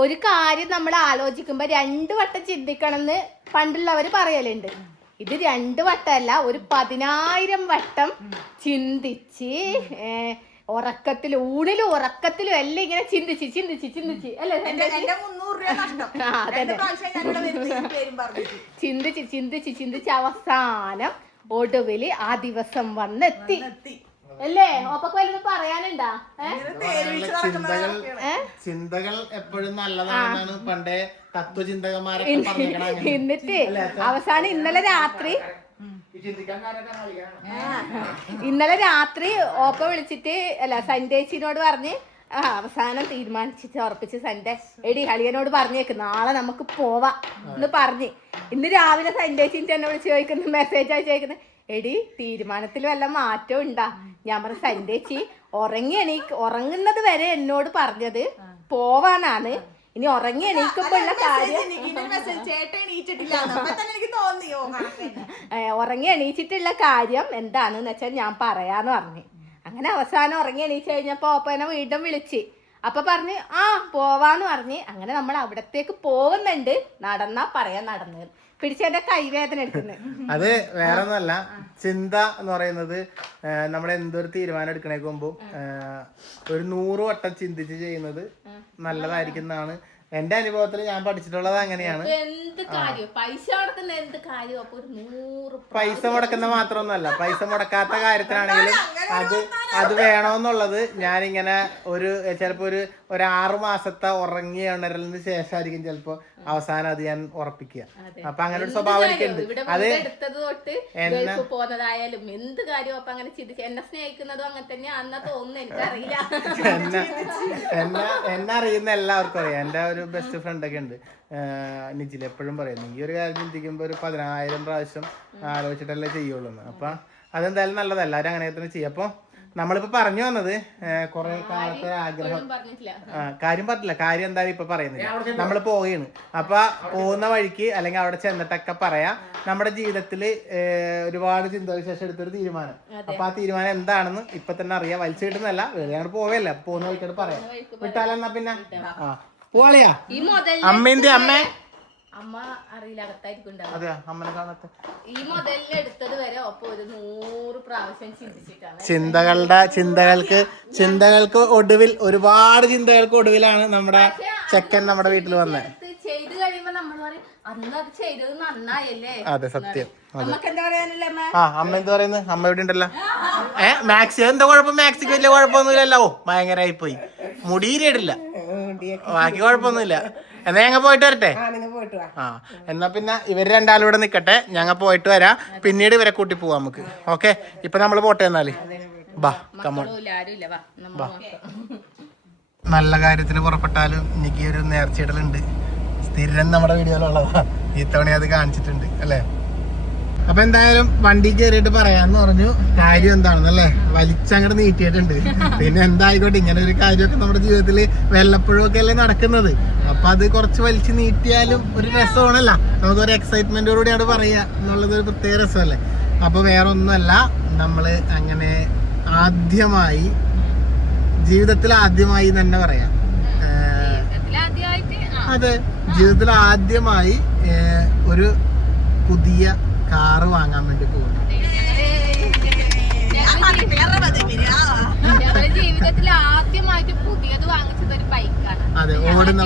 ഒരു കാര്യം നമ്മൾ ആലോചിക്കുമ്പോ 2 വട്ടം ചിന്തിക്കണം എന്ന് പണ്ടുള്ളവര് പറയലുണ്ട്. ഇത് 2 വട്ടമല്ല, ഒരു 10,000 വട്ടം ചിന്തിച്ച് ഉറക്കത്തിലും ഊണിലും ഉറക്കത്തിലും എല്ലാം ഇങ്ങനെ ചിന്തിച്ച് അല്ലേ, ചിന്തിച്ച് അവസാനം ഒടുവില് ആ ദിവസം വന്നെത്തി അല്ലേ? അപ്പൊക്ക് വല്ലതും പറയാനുണ്ടാ? ചിന്തകൾ എപ്പോഴും നല്ലതാണെന്നാണ് പണ്ടേ തത്വചിന്തകന്മാരൊക്കെ. എന്നിട്ട് അവസാനം ഇന്നലെ രാത്രി ഓപ്പ വിളിച്ചിട്ട് അല്ല സന്ദേശിനോട് പറഞ്ഞ് അവസാനം തീരുമാനിച്ചിട്ട് ഉറപ്പിച്ച് സന്ധ്യ എടി ഹളിയനോട് പറഞ്ഞേക്ക് നാളെ നമുക്ക് പോവാ എന്ന് പറഞ്ഞ്. ഇന്ന് രാവിലെ സന്ദേശിന് എന്നെ വിളിച്ച് ചോദിക്കുന്ന മെസ്സേജ് ആയി ചോദിക്കുന്നത്, എടി തീരുമാനത്തിൽ വല്ല മാറ്റവും ഉണ്ടാ? ഞാൻ പറഞ്ഞു സന്ദേശി ഉറങ്ങുന്നത് വരെ എന്നോട് പറഞ്ഞത് പോവാനാണ്, ഇനി ഉറങ്ങി എണീക്കുമ്പോ ഉള്ള കാര്യം ഉറങ്ങി എണീച്ചിട്ടുള്ള കാര്യം എന്താണെന്ന് വെച്ചാൽ ഞാൻ പറയാന്ന് പറഞ്ഞു. അങ്ങനെ അവസാനം ഉറങ്ങി എണീച്ച് കഴിഞ്ഞപ്പോ ഓപ്പനെ വീണ്ടും വിളിച്ച് അപ്പൊ പറഞ്ഞ് പോവാന്ന് പറഞ്ഞ്. അങ്ങനെ നമ്മൾ അവിടത്തേക്ക് പോകുന്നുണ്ട്. നടന്നാ പറയാൻ നടന്നത് പിടിച്ചെന്റെ കൈവേദന എടുക്കുന്നത്. അത് വേറെ ഒന്നല്ല, ചിന്ത എന്ന് പറയുന്നത് നമ്മൾ എന്തൊരു തീരുമാനം എടുക്കണേക്ക് മുമ്പ് ഒരു 100 വട്ടം ചിന്തിച്ച് ചെയ്യുന്നത് നല്ലതായിരിക്കും എന്നാണ് എന്റെ അനുഭവത്തിൽ ഞാൻ പഠിച്ചിട്ടുള്ളത്. അങ്ങനെയാണ്. പൈസ മുടക്കുന്ന മാത്രമൊന്നുമല്ല, പൈസ മുടക്കാത്ത കാര്യത്തിനാണെങ്കിലും അത് വേണമെന്നുള്ളത് ഞാനിങ്ങനെ ചിലപ്പോ ഒരു 6 മാസത്തെ ഉറങ്ങി ഉണരലിന് ശേഷമായിരിക്കും ചിലപ്പോ അവസാനം അത് ഞാൻ ഉറപ്പിക്കുക. അപ്പൊ അങ്ങനെ ഒരു സ്വഭാവം എനിക്കുണ്ട്. അത് പോന്നതായാലും എന്ത് കാര്യവും അപ്പൊ അങ്ങനെ ചിന്തിച്ച് എന്നെ സ്നേഹിക്കുന്നതും അങ്ങനെ തന്നെയാണെന്ന് തോന്നുന്നു. എനിക്കറിയില്ല, എന്നെ അറിയുന്ന എല്ലാവർക്കും അറിയാം. എന്റെ ഒരു ബെസ്റ്റ് ഫ്രണ്ട് ഒക്കെ ഉണ്ട്, നിജിൽ, എപ്പോഴും പറയുന്നു ഈ ഒരു കാര്യം ചിന്തിക്കുമ്പോ ഒരു 10,000 പ്രാവശ്യം ആലോചിച്ചിട്ടല്ലേ ചെയ്യുള്ളൂ. അപ്പൊ അതെന്തായാലും നല്ലതല്ല, എല്ലാവരും അങ്ങനെ തന്നെ ചെയ്യും. അപ്പൊ നമ്മളിപ്പോ പറഞ്ഞു വന്നത് കുറെ കാലത്തെ ആഗ്രഹം കാര്യം പറഞ്ഞില്ല. കാര്യം എന്തായാലും ഇപ്പൊ പറയുന്നില്ല, നമ്മൾ പോവുകയാണ്. അപ്പൊ പോകുന്ന വഴിക്ക് അല്ലെങ്കിൽ അവിടെ ചെന്നിട്ടൊക്കെ പറയാം നമ്മുടെ ജീവിതത്തില് ഒരുപാട് ചിന്താവിശേഷം എടുത്തൊരു തീരുമാനം. അപ്പൊ ആ തീരുമാനം എന്താണെന്ന് ഇപ്പൊ തന്നെ അറിയാം. വലിച്ചു കിട്ടുന്നല്ല, ഞങ്ങൾ പോവല്ല, പോകുന്ന വഴിക്കോട് പറയാം. വിട്ടാലെന്നാ പിന്നെ പോളിയാ അമ്മേന്റെ അമ്മ അറിയില്ല, അകത്തായിരിക്കും. അതെ, അമ്മനെ കാണത്തെ ഈ മുതലിന് എടുത്തത് വരെ ഒപ്പം ഒരു 100 പ്രാവശ്യം ചിന്തിച്ചിട്ടാണ്. ചിന്തകൾക്ക് ഒടുവിൽ, ഒരുപാട് ചിന്തകൾക്ക് ഒടുവിലാണ് നമ്മുടെ ചെക്കൻ നമ്മുടെ വീട്ടിൽ വന്നത്. ചെയ്ത് കഴിയുമ്പോ നമ്മൾ പറയും അന്ന് അത് ചെയ്തത് നന്നായല്ലേ. അതെ, സത്യം. നമുക്ക് എന്താ പറയാനല്ലേ അമ്മ? അമ്മ എന്താ പറയുന്നത്? അമ്മ ഇവിടെ ഉണ്ടല്ലോ. മാക്സി എന്താ കുഴപ്പം? മാക്സിക്ക് വലിയ കുഴപ്പമൊന്നുമില്ലല്ലോ. ഭയങ്കരമായി പോയി, മുടിയിലിടില്ല, ബാക്കി കുഴപ്പമൊന്നുമില്ല. എന്നാ ഞങ്ങൾ പോയിട്ട് വരട്ടെ. എന്നാ പിന്നെ ഇവര് രണ്ടാളും ഇവിടെ നിക്കട്ടെ, ഞങ്ങൾ പോയിട്ട് വരാം. പിന്നീട് ഇവരെ കൂട്ടി പോവാം നമുക്ക്. ഓക്കെ, ഇപ്പൊ നമ്മള് പോട്ടെ എന്നാല്. ബാ, കമോൺ. നല്ല കാര്യത്തിന് പുറപ്പെട്ടാലും എനിക്ക് ഒരു നേർച്ചയിടലുണ്ട്, സ്ഥിരം നമ്മുടെ വീഡിയോയിലുള്ളതാ. ഇത്തവണ അത് കാണിച്ചിട്ടുണ്ട് അല്ലേ. അപ്പൊ എന്തായാലും വണ്ടി കയറിയിട്ട് പറയാന്ന് പറഞ്ഞു. കാര്യം എന്താണെന്നല്ലേ വലിച്ചങ്ങോട്ട് നീട്ടിയിട്ടുണ്ട്. പിന്നെ എന്തായിക്കോട്ടെ, ഇങ്ങനെ ഒരു കാര്യമൊക്കെ നമ്മുടെ ജീവിതത്തിൽ വല്ലപ്പോഴും ഒക്കെ അല്ലേ നടക്കുന്നത്. അപ്പൊ അത് കുറച്ച് വലിച്ചു നീട്ടിയാലും ഒരു രസമാണല്ല, നമുക്കൊരു എക്സൈറ്റ്മെന്റോടുകൂടിയാണ് പറയുക എന്നുള്ളത് ഒരു പ്രത്യേക രസമല്ലേ. അപ്പൊ വേറെ ഒന്നുമല്ല, നമ്മള് അങ്ങനെ ജീവിതത്തിൽ ആദ്യമായി തന്നെ പറയാം. അതെ, ജീവിതത്തിൽ ആദ്യമായി ഒരു പുതിയ കാറ് വാങ്ങാൻ വേണ്ടി പോകുന്നു. ജീവിതത്തിൽ ആദ്യമായിട്ട് പുതിയത് വാങ്ങിച്ചത് ഒരു ബൈക്കാണ്. അതെ, ഓടുന്ന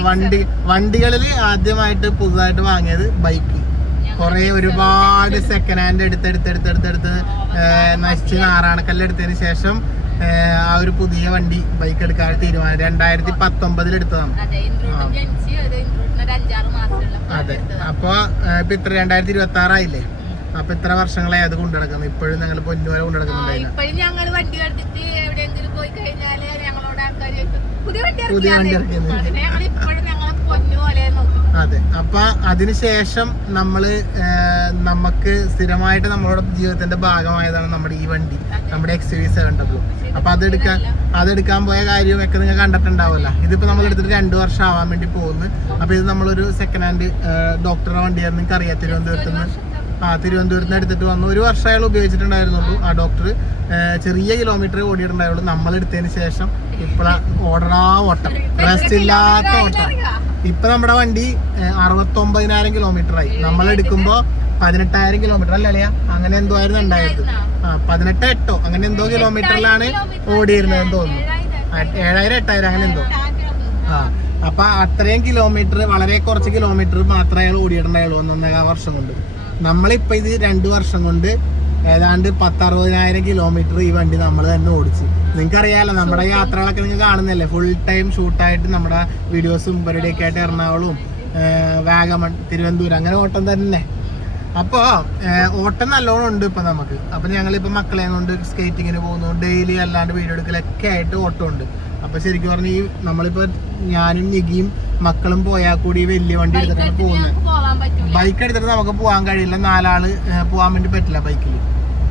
വണ്ടികളിൽ ആദ്യമായിട്ട് പുതുതായിട്ട് വാങ്ങിയത് ബൈക്ക്. ഒരുപാട് സെക്കൻഡ് ഹാൻഡ് എടുത്ത് നശിച്ച് നാറാണക്കല്ലെടുത്തതിന് ശേഷം ആ ഒരു പുതിയ ബൈക്ക് എടുക്കാൻ തീരുമാനം 2019 എടുത്തതാണ്. അതെ, അപ്പൊ ഇപ്പൊ ഇത്ര 2026 ആയില്ലേ. അപ്പൊ ഇത്ര വർഷങ്ങളായി അത് കൊണ്ടുനടക്കുന്നത്. ഇപ്പോഴും ഞങ്ങൾ പൊന്നുപോലെ കൊണ്ടുനടക്കുന്നുണ്ടായില്ല. പുതിയ വണ്ടി ഇറക്കിയത്. അതെ, അപ്പൊ അതിനുശേഷം നമുക്ക് സ്ഥിരമായിട്ട് നമ്മളുടെ ജീവിതത്തിന്റെ ഭാഗമായതാണ് നമ്മുടെ ഈ വണ്ടി, നമ്മുടെ XUV700. അപ്പൊ അതെടുക്കാൻ പോയ കാര്യമൊക്കെ നിങ്ങൾ കണ്ടിട്ടുണ്ടാവില്ല. ഇതിപ്പോ നമ്മൾ എടുത്തിട്ട് 2 വർഷം ആവാൻ വേണ്ടി പോകുന്നു. അപ്പൊ ഇത് നമ്മളൊരു സെക്കൻഡ് ഹാൻഡ് ഡോക്ടറുടെ വണ്ടിയായിരുന്നു. നിങ്ങൾക്ക് അറിയാം, തിരുവനന്തപുരത്ത് നിന്ന് എടുത്തിട്ട് വന്നു. 1 വർഷം അയാൾ ഉപയോഗിച്ചിട്ടുണ്ടായിരുന്നുള്ളൂ. ആ ഡോക്ടർ ചെറിയ കിലോമീറ്റർ ഓടിയിട്ടുണ്ടായുള്ളൂ. നമ്മൾ എടുത്തതിന് ശേഷം ഇപ്പോഴാ ഓട്ടം, റെസ്റ്റ് ഇല്ലാത്ത ഓട്ടം. ഇപ്പൊ നമ്മുടെ വണ്ടി 69,000 കിലോമീറ്റർ ആയി. നമ്മൾ എടുക്കുമ്പോ 18,000 കിലോമീറ്റർ അല്ല അല്ലയാ, അങ്ങനെ എന്തോ ആയിരുന്നു ഉണ്ടായത്. 18 അങ്ങനെ എന്തോ കിലോമീറ്ററിലാണ് ഓടിയിരുന്നതെന്ന് തോന്നുന്നു. 7,000 8,000 അങ്ങനെ എന്തോ. അപ്പൊ അത്രയും കിലോമീറ്റർ, വളരെ കുറച്ച് കിലോമീറ്റർ മാത്രമേ അയാൾ ഓടിയിട്ടുണ്ടായുള്ളൂ 1.5 വർഷം കൊണ്ട്. നമ്മളിപ്പോ ഇത് 2 വർഷം കൊണ്ട് ഏതാണ്ട് 10,60,000 കിലോമീറ്റർ ഈ വണ്ടി നമ്മൾ തന്നെ ഓടിച്ചു. നിങ്ങൾക്കറിയാലോ നമ്മുടെ യാത്രകളൊക്കെ നിങ്ങൾ കാണുന്നല്ലേ, ഫുൾ ടൈം ഷൂട്ടായിട്ട് നമ്മുടെ വീഡിയോസും പരിപാടിയൊക്കെ ആയിട്ട് എറണാകുളവും വാഗമൺ തിരുവനന്തപുരം അങ്ങനെ ഓട്ടം തന്നെ. അപ്പോൾ ഓട്ടം നല്ലോണം ഉണ്ട് ഇപ്പം നമുക്ക്. അപ്പം ഞങ്ങളിപ്പോൾ മക്കളെ കൊണ്ട് സ്കേറ്റിങ്ങിന് പോകുന്നു, ഡെയിലി അല്ലാണ്ട് വീഡിയോ എടുക്കലൊക്കെ ആയിട്ട് ഓട്ടമുണ്ട്. അപ്പോൾ ശരിക്കും പറഞ്ഞാൽ ഈ നമ്മളിപ്പോൾ ഞാനും നികിയും മക്കളും പോയാൽ കൂടി വലിയ വണ്ടി എടുത്തിട്ടാണ് പോകുന്നത്. ബൈക്ക് എടുത്തിട്ട് നമുക്ക് പോകാൻ കഴിയില്ല, 4 ആള് പോകാൻ വേണ്ടി പറ്റില്ല ബൈക്കിൽ.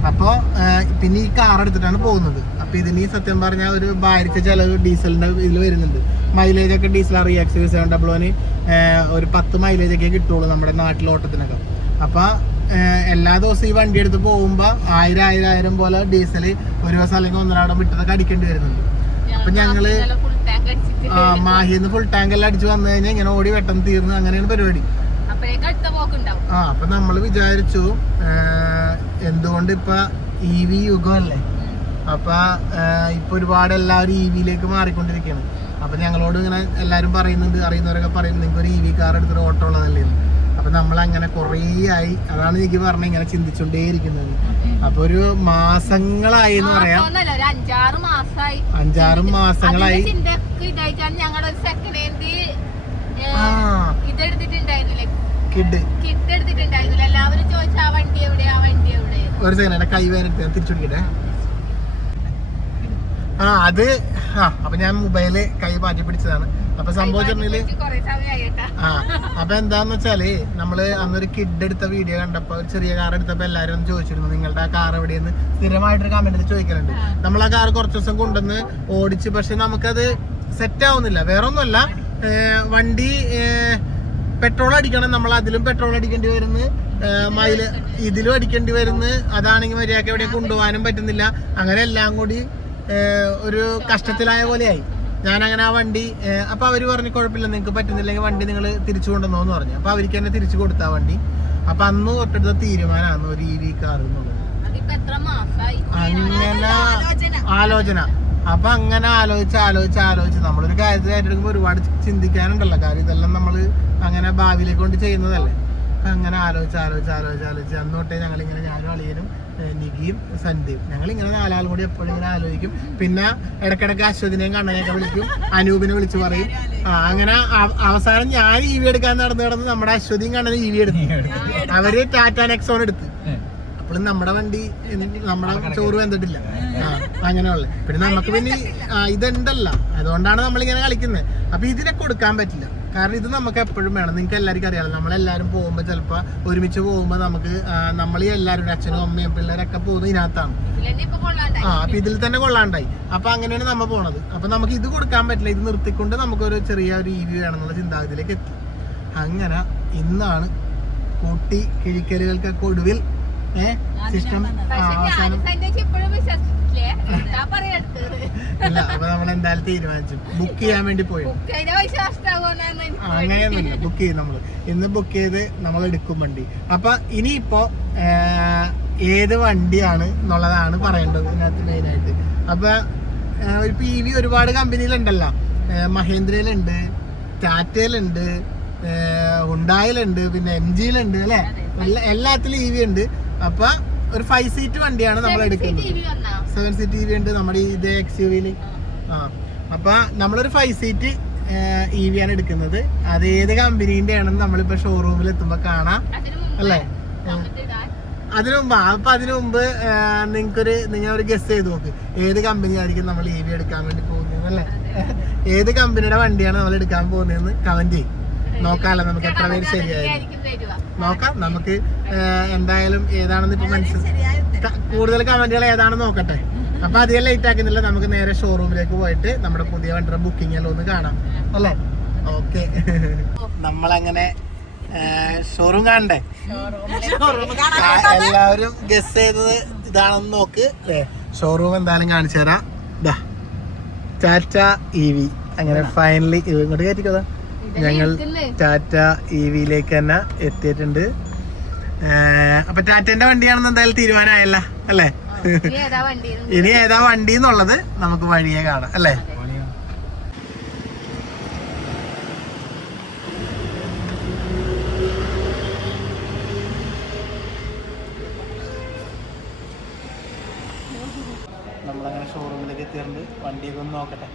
അപ്പോൾ പിന്നെ ഈ കാർ എടുത്തിട്ടാണ് പോകുന്നത്. അപ്പോൾ ഇതിന് സത്യം പറഞ്ഞാൽ ഒരു ഭാരിച്ച ചിലവ് ഡീസലിൻ്റെ ഇതിൽ വരുന്നുണ്ട്. മൈലേജ് ഒക്കെ ഡീസൽ റിയാക്സ് 700 ഒരു 10 മൈലേജ് ഒക്കെ കിട്ടുള്ളൂ നമ്മുടെ നാട്ടിലോട്ടത്തിനൊക്കെ. അപ്പോൾ എല്ലാ ദിവസവും ഈ വണ്ടി എടുത്ത് പോകുമ്പോൾ 1000 പോലെ ഡീസൽ ഒരു ദിവസം അല്ലെങ്കിൽ 1.5 വിട്ടതൊക്കെ അടിക്കേണ്ടി വരുന്നുണ്ട്. അപ്പൊ ഞങ്ങള് മാഹിന്ന് ഫുൾ ടാങ്ക് എല്ലാം അടിച്ചു വന്നു കഴിഞ്ഞാൽ ഇങ്ങനെ ഓടി വെട്ടം തീർന്ന് അങ്ങനെയാണ് പരിപാടി. അപ്പൊ നമ്മള് വിചാരിച്ചു എന്തുകൊണ്ട് ഇപ്പൊ EV യുഗമല്ലേ, അപ്പൊ ഇപ്പൊ ഒരുപാട് എല്ലാവരും EVയിലേക്ക് മാറിക്കൊണ്ടിരിക്കുകയാണ്. അപ്പൊ ഞങ്ങളോട് ഇങ്ങനെ എല്ലാരും പറയുന്നുണ്ട്, അറിയുന്നവരൊക്കെ പറയുന്നത് നിങ്ങൾക്ക് ഒരു EV കാർ എടുത്തൊരു ഓട്ടം ഉള്ളതല്ലേ. അപ്പൊ നമ്മളങ്ങനെ കുറേ ആയി, അതാണ് എനിക്ക് പറഞ്ഞ ഇങ്ങനെ ചിന്തിച്ചോണ്ടേയിരിക്കുന്നത്. അപ്പൊ ഒരു മാസങ്ങളായി എന്ന് പറയാം, 5-6 മാസങ്ങളായി. ഒരു സെക്കൻഡ് കൈ വേനെടുത്ത് ഞാൻ തിരിച്ചുപിടിക്കട്ടെ. അത് അപ്പൊ ഞാൻ മൊബൈല് കൈ മാറ്റി പിടിച്ചതാണ്. അപ്പൊ സംഭവിച്ചിട്ടുണ്ടെങ്കില് അപ്പൊ എന്താന്ന് വെച്ചാല് നമ്മള് അന്നൊരു കിഡ് എടുത്ത വീഡിയോ കണ്ടപ്പോ, ഒരു ചെറിയ കാർ എടുത്തപ്പോ എല്ലാരും ഒന്ന് ചോദിച്ചിരുന്നു നിങ്ങളുടെ ആ കാർ എവിടെയെന്ന് സ്ഥിരമായിട്ടൊരു കമന്റിൽ ചോദിക്കലുണ്ട്. നമ്മൾ ആ കാർ കുറച്ച് ദിവസം കൊണ്ടുവന്ന് ഓടിച്ച്, പക്ഷെ നമുക്കത് സെറ്റ് ആവുന്നില്ല. വേറെ ഒന്നുമല്ല, വണ്ടി പെട്രോൾ അടിക്കണം, നമ്മൾ അതിലും പെട്രോൾ അടിക്കേണ്ടി വരുന്നു, ഇതിലും അടിക്കേണ്ടി വരുന്നു. അതാണെങ്കിൽ മര്യാദക്ക് എവിടെ കൊണ്ടുപോകാനും പറ്റുന്നില്ല. അങ്ങനെ എല്ലാം കൂടി ഒരു കഷ്ടത്തിലായ പോലെയായി. ഞാനങ്ങനെ ആ വണ്ടി, അപ്പൊ അവര് പറഞ്ഞു കുഴപ്പമില്ല, നിങ്ങൾക്ക് പറ്റുന്നില്ലെങ്കിൽ വണ്ടി നിങ്ങൾ തിരിച്ചു കൊണ്ടുവന്നോന്ന് പറഞ്ഞു. അപ്പൊ അവർക്ക് തന്നെ തിരിച്ചു കൊടുത്ത വണ്ടി. അപ്പൊ അന്ന് തൊട്ടെടുത്ത തീരുമാനമാണ് ഒരു EV കാർ എന്നുള്ളത്. അങ്ങനെ ആലോചന. അപ്പൊ അങ്ങനെ ആലോചിച്ച് നമ്മളൊരു കാര്യത്തിൽ ഏറ്റെടുക്കുമ്പോൾ ഒരുപാട് ചിന്തിക്കാനുണ്ടല്ലോ. കാര്യം ഇതെല്ലാം നമ്മള് അങ്ങനെ ഭാവിയിലേക്ക് കൊണ്ട് ചെയ്യുന്നതല്ലേ. അപ്പൊ അങ്ങനെ ആലോചിച്ച് അന്ന് തൊട്ടേ ഞങ്ങളിങ്ങനെ, ഞാനും അളിയനും നികിയും സന്ധ്യയും, ഞങ്ങളിങ്ങനെ 4 ആൾ കൂടി എപ്പോഴും ഇങ്ങനെ ആലോചിക്കും. പിന്നെ ഇടയ്ക്കിടയ്ക്ക് അശ്വതിനെയും കണ്ണനെയൊക്കെ വിളിക്കും, അനൂപിനെ വിളിച്ച് പറയും. അങ്ങനെ അവസാനം ഞാൻ EV എടുക്കാൻ നടന്ന് നമ്മുടെ അശ്വതിയും കണ്ണനും EV എടുത്തു. അവര് ടാറ്റ നെക്സോൺ എടുത്ത്. അപ്പോഴും നമ്മുടെ വണ്ടി, നമ്മുടെ ചോറ് വെന്തിട്ടില്ല. അങ്ങനെയുള്ള പിന്നെ നമുക്ക് പിന്നെ ഇതുണ്ടല്ല, അതുകൊണ്ടാണ് നമ്മളിങ്ങനെ കളിക്കുന്നത്. അപ്പൊ ഇതിനെ കൊടുക്കാൻ പറ്റില്ല, കാരണം ഇത് നമുക്ക് എപ്പോഴും വേണം. നിങ്ങൾക്ക് എല്ലാവർക്കും അറിയാലോ, നമ്മളെല്ലാവരും പോകുമ്പോൾ ചിലപ്പോൾ ഒരുമിച്ച് പോകുമ്പോൾ നമുക്ക് നമ്മൾ എല്ലാവരും അച്ഛനും അമ്മയും പിള്ളേരൊക്കെ പോകുന്നത് ഇതിനകത്താണ്. അപ്പൊ ഇതിൽ തന്നെ കൊള്ളാണ്ടായി. അപ്പൊ അങ്ങനെയാണ് നമ്മൾ പോണത്. അപ്പൊ നമുക്ക് ഇത് കൊടുക്കാൻ പറ്റില്ല, ഇത് നിർത്തിക്കൊണ്ട് നമുക്കൊരു ചെറിയ ഒരു EV വേണമെന്നുള്ള ചിന്താഗതിയിലേക്ക് എത്തി. അങ്ങനെ ഇന്നാണ് കൂട്ടി കിഴിക്കലുകൾക്കൊക്കെ ഒടുവിൽ സിസ്റ്റം അവസാനം ഇല്ല. അപ്പൊ നമ്മൾ എന്തായാലും തീരുമാനിച്ചു, ബുക്ക് ചെയ്യാൻ വേണ്ടി പോയി. അങ്ങനെയൊന്നുമില്ല, ബുക്ക് ചെയ്യും നമ്മള്. ഇന്ന് ബുക്ക് ചെയ്ത് നമ്മൾ എടുക്കും വണ്ടി. അപ്പൊ ഇനിയിപ്പോ ഏത് വണ്ടിയാണ് എന്നുള്ളതാണ് പറയേണ്ടത് ഇതിനകത്ത് മെയിനായിട്ട്. അപ്പൊ ഇപ്പൊ EV ഒരുപാട് കമ്പനിയിലുണ്ടല്ലോ, മഹേന്ദ്രയിലുണ്ട്, ടാറ്റയിലുണ്ട്, ഹുണ്ടായിലുണ്ട്, പിന്നെ MGയിലുണ്ട് അല്ലെ, എല്ലാത്തിലും EV ഉണ്ട്. അപ്പൊ ഒരു 5 സീറ്റ് വണ്ടിയാണ് നമ്മൾ എടുക്കുന്നത്. 7 സീറ്റ് EV ഉണ്ട് നമ്മുടെ ഇത് XUVയില്. അപ്പൊ നമ്മളൊരു 5 സീറ്റ് EV ആണ് എടുക്കുന്നത്. അത് ഏത് കമ്പനീന്റെ ആണെന്ന് നമ്മളിപ്പോ ഷോറൂമിൽ എത്തുമ്പോ കാണാം അല്ലേ. അതിനു മുമ്പ് നിങ്ങൾ ഒരു ഗസ് ചെയ്ത് നോക്ക്, ഏത് കമ്പനി ആയിരിക്കും നമ്മൾ EV എടുക്കാൻ വേണ്ടി പോകുന്നത് അല്ലേ. ഏത് കമ്പനിയുടെ വണ്ടിയാണ് നമ്മൾ എടുക്കാൻ പോകുന്നതെന്ന് കമന്റ് ചെയ്യും. നോക്കാമല്ലോ നമുക്ക് എത്ര പേര് ശരിയായിരുന്നു നോക്കാം. നമുക്ക് എന്തായാലും ഏതാണെന്ന് ഇപ്പൊ കൂടുതൽ കമന്റുകൾ ഏതാണെന്ന് നോക്കട്ടെ. അപ്പൊ അധികം ലേറ്റ് ആക്കുന്നില്ല, നമുക്ക് നേരെ ഷോറൂമിലേക്ക് പോയിട്ട് നമ്മുടെ പുതിയ വണ്ടിയുടെ ബുക്കിംഗ് എല്ലാം ഒന്ന് കാണാം അല്ലേ. ഓക്കെ, നമ്മളങ്ങനെ ഷോറൂം കാണണ്ടേ. എല്ലാവരും ഗസ് ചെയ്തത് ഇതാണെന്ന് നോക്ക്. ഷോറൂം എന്തായാലും കാണിച്ചു തരാം. ടാറ്റ EV അങ്ങനെ ഫൈനലി ഇങ്ങോട്ട് കയറ്റിക്കോതാ. ഞങ്ങൾ ടാറ്റ EVയിലേക്ക് തന്നെ എത്തിയിട്ടുണ്ട്. അപ്പൊ ടാറ്റന്റെ വണ്ടിയാണെന്ന് എന്തായാലും തീരുമാനമായല്ല അല്ലേ? ഇനി ഏതാ വണ്ടി എന്നുള്ളത് നമുക്ക് വഴിയെ കാണാം അല്ലേ? നമ്മളങ്ങനെ ഷോറൂമിലേക്ക് എത്തിയിട്ടുണ്ട്. വണ്ടിയൊക്കെ ഒന്ന് നോക്കട്ടെ.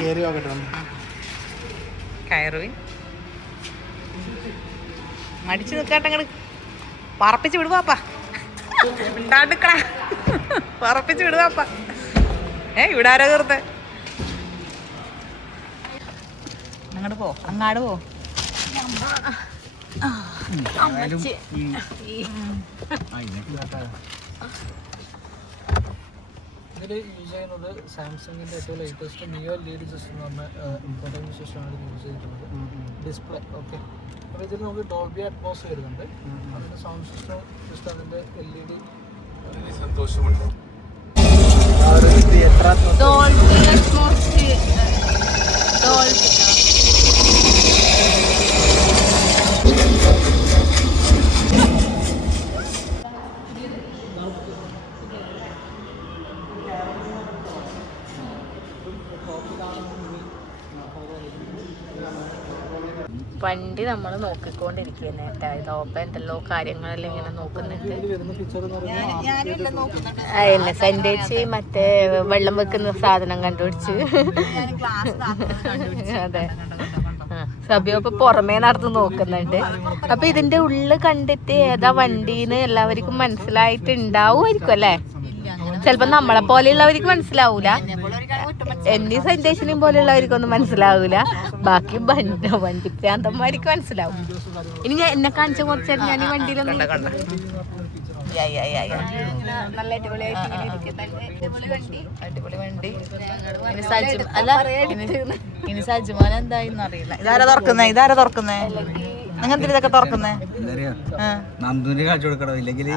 കയറി നോക്കട്ടെ. കയറി മടിച്ചു നിൽക്കാട്ടങ്ങട് പറപ്പിച്ച് വിടുവാപ്പാ. ഉണ്ടാണ്ടിക്കടാ, പറപ്പിച്ച് വിടുവാപ്പാ. ഇവിടെ ആരോ കയറുന്നേ? അങ്ങോട്ട് പോ, അങ്ങാട് പോ. ഇതിൽ യൂസ് ചെയ്യുന്നത് സാംസങ്ങിൻ്റെ ഏറ്റവും ലേറ്റസ്റ്റ് നിയോ ലീഡ് സിസ്റ്റം എന്ന് പറഞ്ഞ ഇമ്പോർട്ടൻറ്റ് സിസ്റ്റമാണ് ഇത് യൂസ് ചെയ്തിട്ടുള്ളത്. Display okay. അപ്പോൾ ഇതിൽ നമുക്ക് ഡോൾബി അറ്റ്മോസ് വരുന്നുണ്ട്. അതിൻ്റെ സൗണ്ട് സിസ്റ്റം അതിൻ്റെ LED സന്തോഷമുണ്ട്. വണ്ടി നമ്മൾ നോക്കിക്കൊണ്ടിരിക്കുകയാണ് കേട്ടോ. ഇതോപ്പം എന്തെല്ലോ കാര്യങ്ങളെല്ലാം ഇങ്ങനെ നോക്കുന്നുണ്ട്. അതന്നെ സന്റേച്ച് മറ്റേ വെള്ളം വെക്കുന്ന സാധനം കണ്ടുപിടിച്ച്. അതെ, സബിയൊപ്പം പുറമേ നടന്ന് നോക്കുന്നുണ്ട്. അപ്പൊ ഇതിന്റെ ഉള്ളിൽ കണ്ടിട്ട് ഏതാ വണ്ടീന്ന് എല്ലാവർക്കും മനസ്സിലായിട്ടുണ്ടാവുമായിരിക്കും അല്ലേ? ചിലപ്പോ നമ്മളെ പോലെയുള്ളവർക്ക് മനസ്സിലാവൂല, എന്നീ സന്ദേശനും പോലെയുള്ളവർക്കൊന്നും മനസ്സിലാവൂല. ബാക്കി വണ്ടി പ്രാന്തന്മാർക്ക് മനസ്സിലാവും. ഇനി ഞാൻ എന്നെ കാണിച്ച കുറച്ചേരം ഞാൻ ഈ വണ്ടിയിലൊന്നും നല്ല അടിപൊളി വണ്ടി. ഇനി സജ്ജുമാൻ എന്തായിന്ന് അറിയില്ല. ഇതാരാ തുറക്കുന്നേ? നിങ്ങൾ എന്തിനാ ഇതൊക്കെ തുറക്കുന്നേ?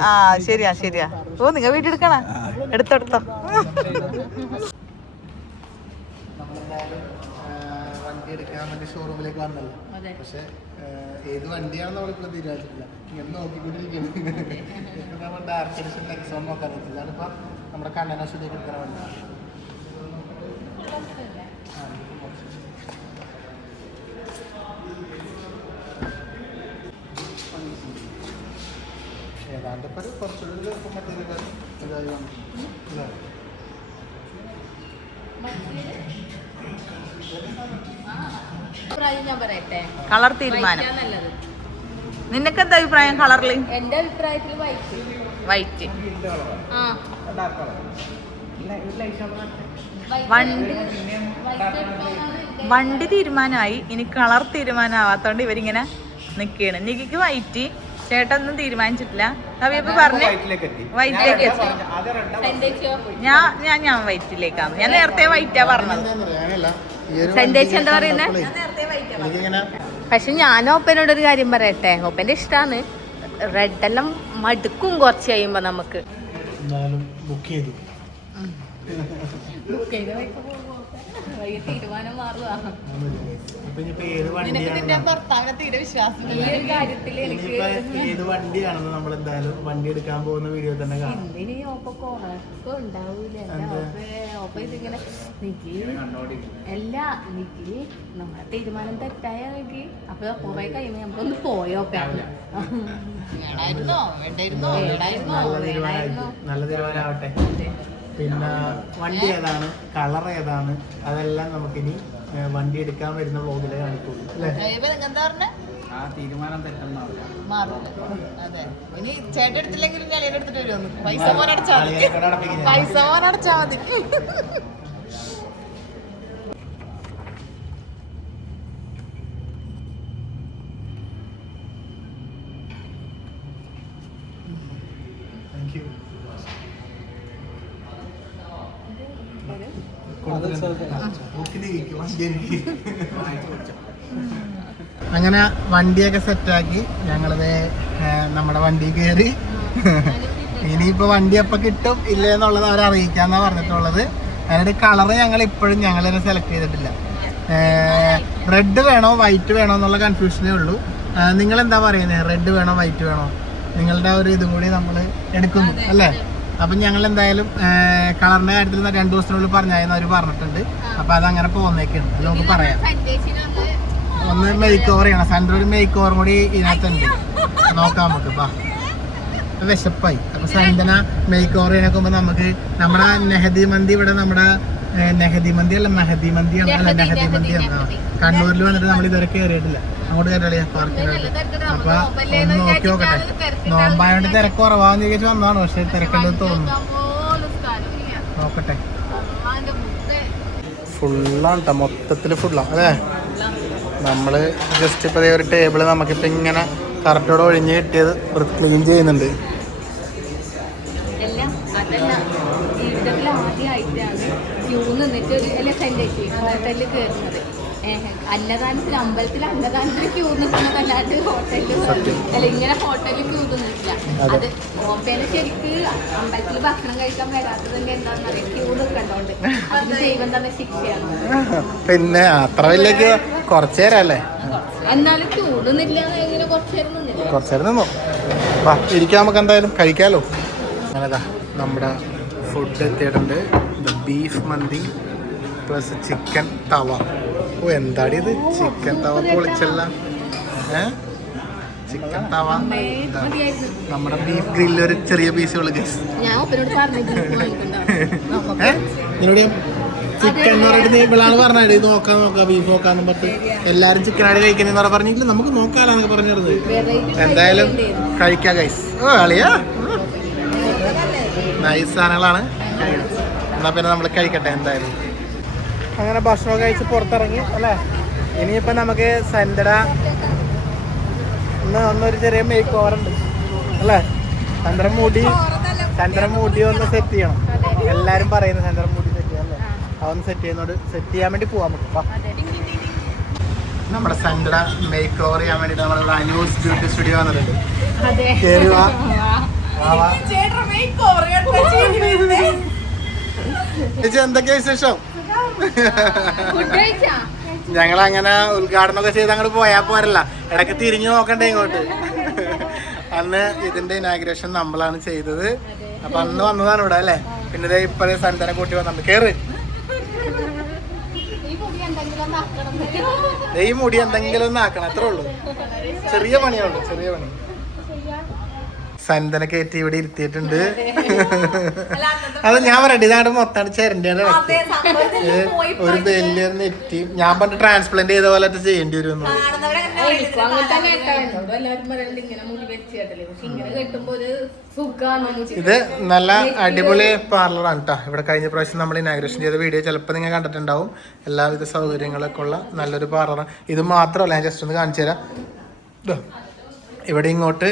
ആ ശരിയാ. ഓ നിങ്ങൾ വീട്ടിലെടുക്കണ? എടുത്തോ. വണ്ടി എടുക്കാൻ വേണ്ടി ഷോറൂമിലേക്ക് വന്നല്ലോ. പക്ഷെ ഏത് വണ്ടിയാണെന്ന് നമ്മളിപ്പോൾ തീരുമാനിച്ചിട്ടില്ല. ഇങ്ങനെ നോക്കിക്കൊണ്ടിരിക്കുന്നു. നമ്മൾ ഡയറക്ട് എഡിഷൻ നെക്സോൺ നോക്കാൻ പറ്റില്ല. ഇതാണ് നമ്മുടെ കണ്ണനാശുപത്രിക്ക് എടുക്കുന്ന വണ്ടി. ഏതാണ്ട് ഇപ്പോൾ കുറച്ചുകൂടി മറ്റേ ഇതായി വന്നു. ഞാൻ പറയട്ടെ, കളർ തീരുമാനം. നിനക്ക് എന്താ അഭിപ്രായം കളറിൽ? എന്റെ അഭിപ്രായത്തിൽ വൈറ്റ്. വണ്ടി തീരുമാനമായി, ഇനി കളർ തീരുമാനമാവാത്തോണ്ട് ഇവരിങ്ങനെ നിൽക്കുകയാണ്. നിക്കിക്ക് വൈറ്റ്, ചേട്ടൊന്നും തീരുമാനിച്ചിട്ടില്ല. അപ്പൊ പറഞ്ഞു വൈറ്റിലേക്ക് എത്തി. ഞാൻ വൈറ്റിലേക്കാണ്. ഞാൻ നേരത്തെ വൈറ്റാ പറഞ്ഞത്. സന്ദേശം എന്താ പറയുന്നത്? പക്ഷെ ഞാൻ ഓപ്പനോടൊരു കാര്യം പറയട്ടെ, ഓപ്പന്റെ ഇഷ്ടമാണ്. റെഡ് എല്ലാം മടുക്കും കുറച്ച് കഴിയുമ്പോ നമുക്ക്. തീരുമാനം മാറുക. ഏത് വണ്ടിയാണെന്ന് നമ്മൾ എന്തായാലും വണ്ടി എടുക്കാൻ പോകുന്ന വീഡിയോ തന്നെ കാണാം. ഇതിങ്ങനെ എല്ലാ നിക്ക് നമ്മുടെ തീരുമാനം തെറ്റായ നിക്ക്. അപ്പൊ കുറെ കഴിയുമ്പോ നമുക്കൊന്ന് പോയോക്കായിരുന്നു. നല്ല തീരുമാനമാവട്ടെ. പിന്നെ വണ്ടി ഏതാണ്, കളർ ഏതാണ്, അതെല്ലാം നമുക്കിനി വണ്ടി എടുക്കാൻ വരുന്ന വ്ളോഗിലേ കാണിക്കുള്ളൂ അല്ലേ? ആ തീരുമാനം തെറ്റെന്നാവില്ല. അതെ, ഇനി ചേട്ടൻ എടുത്തില്ലെങ്കിലും ഞാൻ എടുത്തിട്ട് വരുമെന്ന്. പൈസ മോനടച്ചാ മതി. Thank you. അങ്ങനെ വണ്ടിയൊക്കെ സെറ്റാക്കി ഞങ്ങളത് നമ്മുടെ വണ്ടി കയറി. ഇനിയിപ്പോ വണ്ടി എപ്പോൾ കിട്ടും ഇല്ല എന്നുള്ളത് അവരെ അറിയിക്കാന്നാ പറഞ്ഞിട്ടുള്ളത്. അതിന്റെ കളറ് ഞങ്ങൾ ഇപ്പോഴും ഞങ്ങളിത് സെലക്ട് ചെയ്തിട്ടില്ല. റെഡ് വേണോ വൈറ്റ് വേണോ എന്നുള്ള കൺഫ്യൂഷനേ ഉള്ളൂ. നിങ്ങൾ എന്താ പറയുന്നത്? റെഡ് വേണോ വൈറ്റ് വേണോ? നിങ്ങളുടെ ഒരു ഇതും കൂടി നമ്മൾ എടുക്കുന്നു അല്ലേ? അപ്പം ഞങ്ങൾ എന്തായാലും കളറിന്റെ കാര്യത്തിൽ 2 ദിവസത്തിനുള്ളിൽ പറഞ്ഞായിരുന്നു അവർ പറഞ്ഞിട്ടുണ്ട്. അപ്പൊ അതങ്ങനെ പോകുന്നേക്കുണ്ട്. അത് നമുക്ക് പറയാം. ഒന്ന് മേക്ക് ഓവർ ചെയ്യണം. സെൻറ്റർ ഒരു മേക്ക് ഓവർ കൂടി ഇതിനകത്തുണ്ട്. നോക്കാം നമുക്ക്. വിശപ്പായി. അപ്പൊ സഞ്ജന മേക്ക് ഓവർ ചെയ്യണക്കുമ്പോ നമുക്ക് നമ്മുടെ നെഹദി മന്തി ഇവിടെ നമ്മുടെ നെഹദി മന്തി അല്ല മെഹദി മന്തിയാണ്. അല്ല നെഹദി മന്തിയാണ്. കണ്ണൂരിൽ വന്നിട്ട് നമ്മൾ ഇതുവരെ കയറിയിട്ടില്ല. അങ്ങോട്ട് കയറിയ പാർക്കിലോട്ട്. അപ്പൊ ഒന്ന് നോക്കി നോക്കട്ടെ. നോമ്പായോണ്ട് തിരക്ക് കുറവാന്ന് ചോദിച്ചു വന്നതാണ്. പക്ഷെ തിരക്കുണ്ടെന്ന് തോന്നുന്നു. നോക്കട്ടെ. ഫുള്ളാണ് കേട്ടോ. മൊത്തത്തിൽ ഫുള്ളാണ് അല്ലേ? നമ്മള് ജസ്റ്റ് ഇപ്പൊ ഒരു ടേബിള് നമുക്കിപ്പോ ഇങ്ങനെ കറക്റ്റോടെ ഒഴിഞ്ഞ് കിട്ടിയത് ക്ലീൻ ചെയ്യുന്നുണ്ട്. ജീവിതത്തിൽ ആദ്യമായിട്ടാണ് ക്യൂ നിന്നിട്ട് ഹോട്ടലിൽ കയറുന്നത്. അന്നദാനത്തിൽ അമ്പലത്തിൽ അന്നദാനത്തിന് ക്യൂ നിൽക്കുന്നതല്ലാണ്ട് ഹോട്ടലിൽ അല്ല ഇങ്ങനെ ഹോട്ടലിൽ ക്യൂ നിന്നിട്ടില്ല. അത് ഓപ്പേനെ ശരിക്ക് അമ്പലത്തിൽ ഭക്ഷണം കഴിക്കാൻ വരാത്തതിന്റെ എന്താണെന്ന് അറിയാം. ക്യൂ നിൽക്കണ്ടോണ്ട് അതിന് ദൈവം തന്നെ ശിക്ഷയാണ്. പിന്നെ അത്ര വലിയ കുറച്ചേരല്ലേ? എന്നാലും ക്യൂ നിന്നില്ല. ഇങ്ങനെ കുറച്ചേരം നിന്നില്ല. കുറച്ചേരം നിന്നു. വാ ഇരിക്കാം, നമുക്ക് എന്തായാലും കഴിക്കാലോ. അങ്ങനെതാ നമ്മുടെ ഫുഡ് എത്തിയിട്ടുണ്ട്. ബീഫ് മന്തി പ്ലസ് ചിക്കൻ തവ. ഓ എന്താടി ഇത്? ചിക്കൻ തവ പൊളിച്ചല്ല. ചിക്കൻ തവ. നമ്മുടെ ബീഫ് ഗ്രില്ല് ഒരു ചെറിയ പീസുകൾ. നിന്നോട് ചിക്കൻ എന്ന് പറഞ്ഞിട്ട് ഇവളാണ് പറഞ്ഞത് നോക്കാം ബീഫ് നോക്കാന്ന് പറഞ്ഞിട്ട് എല്ലാരും ചിക്കനാടി കഴിക്കുന്നതെന്ന് പറഞ്ഞില്ല. നമുക്ക് നോക്കാലാന്നൊക്കെ പറഞ്ഞത്. എന്തായാലും കഴിക്കാം ഗൈസ്. ഓ കളിയാ നൈസ് സാധനങ്ങളാണ്. എന്നാ പിന്നെ നമ്മൾ കഴിക്കട്ടെ എന്തായാലും. അങ്ങനെ ഭക്ഷണം കഴിച്ച് പുറത്തിറങ്ങി അല്ലേ? ഇനിയിപ്പോൾ നമുക്ക് ഒന്നൊരു ചെറിയ മേക്ക് ഓവർ ഉണ്ട് അല്ലേ? സെൻറ്റർ മുടി ഒന്ന് സെറ്റ് ചെയ്യണം. എല്ലാവരും പറയുന്നു സെൻറ്റർ മുടി സെറ്റ് ചെയ്യാം അല്ലേ? അതൊന്ന് സെറ്റ് ചെയ്യാൻ വേണ്ടി പോവാൻ പറ്റും. നമ്മുടെ സെൻറ്റർ മേക്ക് ഓവർ ചെയ്യാൻ വേണ്ടിയിട്ട് നമ്മളിവിടെ അനൂസ് ബ്യൂട്ടി സ്റ്റുഡിയോ വന്നിട്ടുണ്ട്. കയറി വാ. എന്തൊക്കെയാ വിശേഷം? ഞങ്ങളങ്ങനെ ഉദ്ഘാടനമൊക്കെ ചെയ്ത് അങ്ങോട്ട് പോയാൽ പോരല്ല, ഇടയ്ക്ക് തിരിഞ്ഞു നോക്കണ്ടേ ഇങ്ങോട്ട്. അന്ന് ഇതിന്റെ ഇനാഗ്രേഷൻ നമ്മളാണ് ചെയ്തത്. അപ്പൊ അന്ന് വന്നതാണ് ഇവിടെ അല്ലേ? പിന്നെ ഇപ്പഴേ സന്തനെ കൂട്ടി വന്നിട്ടുണ്ട്. കേറ്. ഈ മുടി എന്തെങ്കിലും ഒന്ന് ആക്കണം, അത്രേ ഉള്ളൂ. ചെറിയ പണിയുള്ളൂ, ചെറിയ പണി. സന്തനെ കയറ്റി ഇവിടെ ഇരുത്തിയിട്ടുണ്ട്. അത് ഞാൻ പറയട്ടെ, ഇതാണ് മൊത്തം ചേരേണ്ടത്. ഒരു വലിയ നെറ്റി ഞാൻ പണ്ട് ട്രാൻസ്പ്ലാന്റ് ചെയ്ത പോലെ ചെയ്യേണ്ടി വരും. ഇത് നല്ല അടിപൊളി പാർലറാണ് കേട്ടോ. ഇവിടെ കഴിഞ്ഞ പ്രാവശ്യം നമ്മൾ ഇനാഗ്രേഷൻ ചെയ്ത വീഡിയോ ചിലപ്പോൾ നിങ്ങൾ കണ്ടിട്ടുണ്ടാവും. എല്ലാവിധ സൗകര്യങ്ങളൊക്കെ ഉള്ള നല്ലൊരു പാർലറാണ്. ഇത് മാത്രമല്ല, ഞാൻ ജസ്റ്റ് ഒന്ന് കാണിച്ചു തരാം. ഇവിടെ ഇങ്ങോട്ട്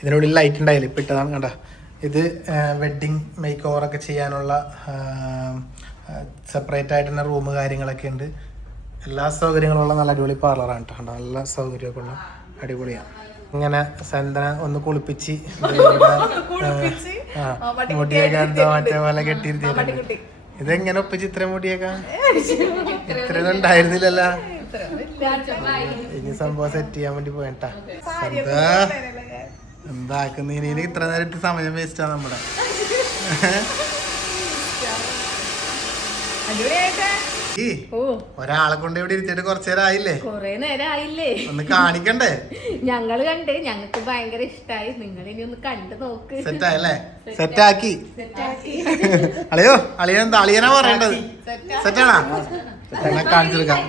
ഇതിനുള്ളിൽ ലൈറ്റ് ഉണ്ടായില്ല, ഇപ്പം ഇട്ടതാണ് കണ്ട. ഇത് വെഡ്ഡിങ് മേക്ക് ഓവറൊക്കെ ചെയ്യാനുള്ള സെപ്പറേറ്റ് ആയിട്ട് തന്നെ റൂം കാര്യങ്ങളൊക്കെ ഉണ്ട്. എല്ലാ സൗകര്യങ്ങളുള്ള നല്ല അടിപൊളി പാർലറാണ് കേട്ടോ. നല്ല സൗകര്യമൊക്കെ ഉള്ള അടിപൊളിയാണ്. ഇങ്ങനെ സന്തന ഒന്ന് കുളിപ്പിച്ച് മുടിയൊക്കെ എന്തോ മറ്റേ പോലെ കെട്ടിയിരുത്തിയിട്ടുണ്ട്. ഇതെങ്ങനെ ഒപ്പിച്ച് ഇത്ര മുടിയൊക്കെ? ഇത്രയൊന്നും ഉണ്ടായിരുന്നില്ലല്ലോ. ഇനി സംഭവം സെറ്റ് ചെയ്യാൻ വേണ്ടി പോയിട്ടാ. എന്താക്കുന്നതിന് ഇത്ര നേരിട്ട് സമയം വേസ്റ്റാ നമ്മുടെ. ഒരാളെ കൊണ്ട് ഇവിടെ ഇരുത്തിട്ട് കുറച്ചു നേരം ആയില്ലേ? കൊറേ നേരം ആയില്ലേ? ഒന്ന് കാണിക്കണ്ടേ? ഞങ്ങള് കണ്ട്, ഞങ്ങൾക്ക് ഭയങ്കര ഇഷ്ടായി. നിങ്ങൾ ഇനി ഒന്ന് കണ്ടു നോക്ക്. സെറ്റായല്ലേ? സെറ്റാക്കി. അളിയോ അളിയ എന്താ അളിയനാ പറയേണ്ടത്? സെറ്റാണാ? കാണിച്ചു കൊടുക്കാം.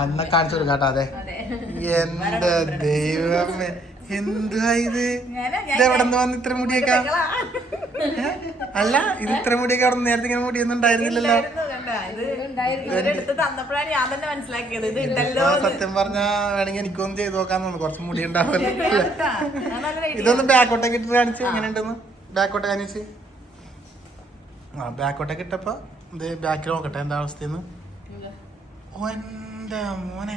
അന്ന കാണിച്ചു കൊടുക്കാട്ടോ. അതെ, എന്റെ ദൈവമേ, എന്തുവാ ഇത്? ഇതെവിടെ നിന്ന് വന്ന് ഇത്ര മുടിയൊക്കെ? അല്ല, ഇത് ഇത്ര മുടിയൊക്കെ അവിടെ നേരത്തെ ഇങ്ങനെ മുടിയൊന്നും ഉണ്ടായിരുന്നില്ലല്ലോ. സത്യം പറഞ്ഞാ വേണമെങ്കിൽ എനിക്കൊന്നും ചെയ്ത് നോക്കാൻ തോന്നുന്നു. കുറച്ച് മുടി ഉണ്ടാവില്ല. ഇതൊന്ന് ബാക്കോട്ടൊക്കെ ഇട്ട് കാണിച്ച് എങ്ങനെ ഉണ്ടെന്ന്. ബാക്കോട്ടെ കാണിച്ച്. ബാക്കോട്ടൊക്കെ ഇട്ടപ്പോ ബാക്കിൽ നോക്കട്ടെ എന്താ അവസ്ഥയെന്ന്. ഓ എന്റെ മോനെ,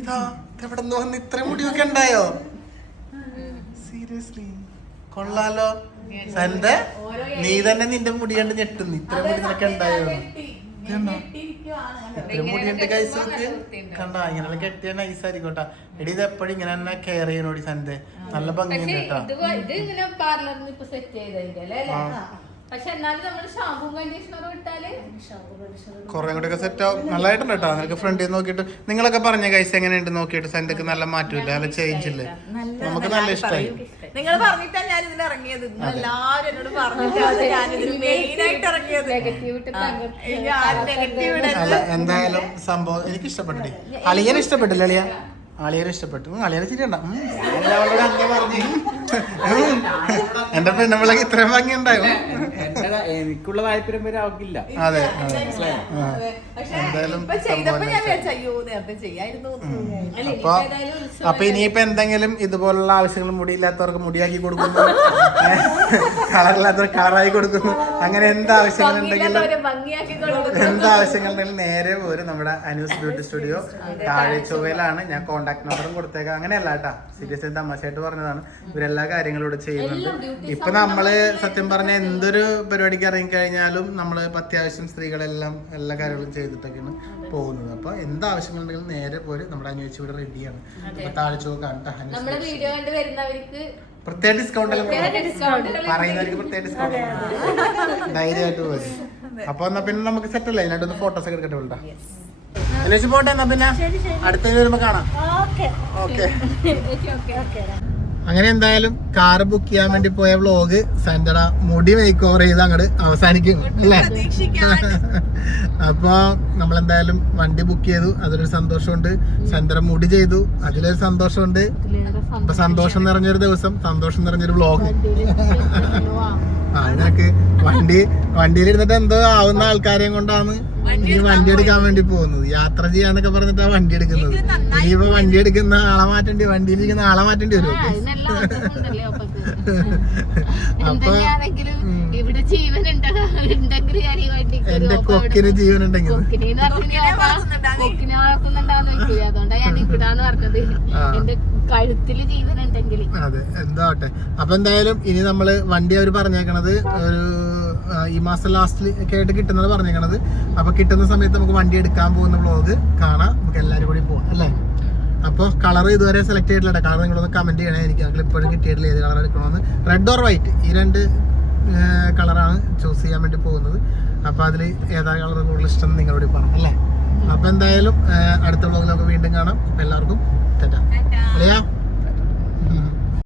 ഇതാ എവിടെ നിന്ന് വന്ന് ഇത്രയും മുടിയൊക്കെ ഉണ്ടായോ? സീരിയസ്ലി കൊള്ളാലോ. സന്റെ നീ തന്നെ നിന്റെ മുടി കണ്ട് ഞെട്ടുന്നു. ഇത്ര മുടി നിനക്ക് ഉണ്ടായോ? ഇത്ര മുടിയുണ്ട് കൈസൊക്കെ കണ്ടാ. ഇങ്ങനെ കെട്ടിയ നൈസ് ആയിരിക്കോട്ടാ. എടി ഇത് എപ്പോഴും ഇങ്ങനെ തന്നെ കെയർ ചെയ്യണോടി സന്റെ. നല്ല ഭംഗിയുണ്ട് കേട്ടാ. ഇത് ഇങ്ങനെ പാർലറിൽ ഇപ്പൊ സെറ്റ് ചെയ്തല്ലേ. പക്ഷെ എന്നാലും നമ്മള് ഷാമ്പൂ കണ്ടീഷണറും ഇട്ടാല് കുറെ കൂടെ ഒക്കെ സെറ്റ് ആവും. നല്ലതായിട്ടുണ്ട് കേട്ടോ. നിനക്ക് ഫ്രണ്ടിൽ നോക്കിയിട്ട് നിങ്ങളൊക്കെ പറഞ്ഞ കൈസ് എങ്ങനെയുണ്ട് നോക്കിയിട്ട് സന്റെക്ക് നല്ല മാറ്റമില്ല, നല്ല ചേഞ്ച് ഇല്ലേ? നമുക്ക് നല്ല ഇഷ്ടമായി. നിങ്ങൾ പറഞ്ഞിട്ടാ ഞാൻ ഇതിൽ ഇറങ്ങിയത്. എല്ലാവരും എന്നോട് പറഞ്ഞിട്ടാണ് ഞാൻ ഇതിൽ മെയിൻ ആയിട്ട് ഇറങ്ങിയത്. അല്ല എന്തായാലും സംഭവം എനിക്ക് ഇഷ്ടപ്പെട്ടു. അളിയനെ ഇഷ്ടപ്പെട്ടില്ല അളിയ? അളിയനെ ഇഷ്ടപ്പെട്ടു. അളിയനെ ശരിയണ്ട എന്റെ പെണ്ണുമ്പിളക്ക് ഇത്രയും ഭംഗി ഉണ്ടായോ? എനിക്കുള്ള താല്പര്യം വരെ അവക്കില്ല. അതെ എന്തായാലും അപ്പൊ ഇനിയിപ്പോ എന്തെങ്കിലും ഇതുപോലുള്ള ആവശ്യങ്ങൾ മുടിയില്ലാത്തവർക്ക് മുടിയാക്കി കൊടുക്കുന്നു, കളറില്ലാത്തവർക്ക് കളറായി കൊടുക്കുന്നു, അങ്ങനെ എന്താവശ്യങ്ങളുണ്ടെങ്കിലും നേരെ പോരും നമ്മുടെ അനൂസ് ബ്യൂട്ടി സ്റ്റുഡിയോ താഴെ ചൊവ്വയിലാണ്. ഞാൻ കോണ്ടാക്ട് നമ്പറും കൊടുത്തേക്കാം. അങ്ങനെയല്ല കേട്ടാ, സീരിയസ് തമാശയായിട്ട് പറഞ്ഞതാണ്. ഇവരെല്ലാ കാര്യങ്ങളും ഇവിടെ ചെയ്യുന്നുണ്ട്. ഇപ്പൊ നമ്മള് സത്യം പറഞ്ഞ എന്തൊരു പരിപാടിക്ക് ഇറങ്ങിക്കഴിഞ്ഞാലും നമ്മള് അത്യാവശ്യം സ്ത്രീകളെല്ലാം എല്ലാ കാര്യങ്ങളും ചെയ്തിട്ടൊക്കെയാണ് പോകുന്നത്. അപ്പൊ എന്താവശ്യങ്ങളുണ്ടെങ്കിലും നേരെ പോര്. നമ്മുടെ അന്വേഷിച്ച് ഇവിടെ റെഡിയാണ്. അപ്പൊ താഴെ ചൊവ്വ പ്രത്യേക ഡിസ്കൗണ്ട് എല്ലാം പറയുന്നവർക്ക് പ്രത്യേക ഡിസ്കൗണ്ട് ധൈര്യമായിട്ട് പോരും. അപ്പൊ എന്നാ പിന്നെ നമുക്ക് സെറ്റ് അല്ലേ? ഇതിനായിട്ടൊന്ന് ഫോട്ടോസ് ഒക്കെ എടുക്കട്ടെ വിളിട്ടാ. അന്വേഷിച്ച് പോട്ടെ. എന്നാ പിന്നെ അടുത്ത വരുമ്പോ കാണാം. ഓക്കെ. അങ്ങനെ എന്തായാലും കാറ് ബുക്ക് ചെയ്യാൻ വേണ്ടി പോയ വ്ളോഗ് സന്റട മുടി മേക്ക് ഓവർ ചെയ്ത് അങ്ങോട്ട് അവസാനിക്കും അല്ലേ? അപ്പൊ നമ്മളെന്തായാലും വണ്ടി ബുക്ക് ചെയ്തു, അതിലൊരു സന്തോഷമുണ്ട്. സന്റട മുടി ചെയ്തു, അതിലൊരു സന്തോഷമുണ്ട്. അപ്പൊ സന്തോഷം നിറഞ്ഞൊരു ദിവസം, സന്തോഷം നിറഞ്ഞൊരു വ്ളോഗ്. അതിനൊക്കെ വണ്ടിയിലിരുന്നിട്ട് എന്തോ ആവുന്ന ആൾക്കാരെയും കൊണ്ടാണ് ഈ വണ്ടി എടുക്കാൻ വേണ്ടി പോകുന്നത്. യാത്ര ചെയ്യാന്നൊക്കെ പറഞ്ഞിട്ടാ വണ്ടി എടുക്കുന്നത്. ഇനിയിപ്പോ വണ്ടി എടുക്കുന്ന ആളെ മാറ്റേണ്ടി, വണ്ടിയിലിരിക്കുന്ന ആളെ മാറ്റേണ്ടി വരും. അപ്പൊ എന്റെ കൊക്കിന് ജീവൻ ഉണ്ടെങ്കിൽ കഴുത്തില് ജീവൻ ഉണ്ടെങ്കിൽ അതെ എന്താവട്ടെ. അപ്പൊ എന്തായാലും ഇനി നമ്മള് വണ്ടി അവര് പറഞ്ഞേക്കണത് ഒരു ഈ മാസം ലാസ്റ്റിൽ ഒക്കെ ആയിട്ട് കിട്ടുന്നത് പറഞ്ഞേക്കണത്. അപ്പൊ കിട്ടുന്ന സമയത്ത് നമുക്ക് വണ്ടി എടുക്കാൻ പോകുന്ന വ്ളോഗ് കാണാം. നമുക്ക് എല്ലാവരും കൂടി പോവാം അല്ലേ? അപ്പോൾ കളർ ഇതുവരെ സെലക്ട് ചെയ്തിട്ടില്ല. കളർ നിങ്ങളൊന്ന് കമന്റ് ചെയ്യണേ. എനിക്ക് ഞങ്ങൾ ഇപ്പോഴും കിട്ടിയിട്ടില്ല ഏത് കളർ എടുക്കണമെന്ന്. റെഡ് ഓർ വൈറ്റ്, ഈ രണ്ട് കളറാണ് ചൂസ് ചെയ്യാൻ വേണ്ടി പോകുന്നത്. അപ്പൊ അതിൽ ഏതാണ് കളർ കൂടുതൽ ഇഷ്ടം നിങ്ങളോട് പറയാം അല്ലേ? അപ്പൊ എന്തായാലും അടുത്ത വ്ളോഗിലൊക്കെ വീണ്ടും കാണാം. എല്ലാവർക്കും ടാറ്റാ.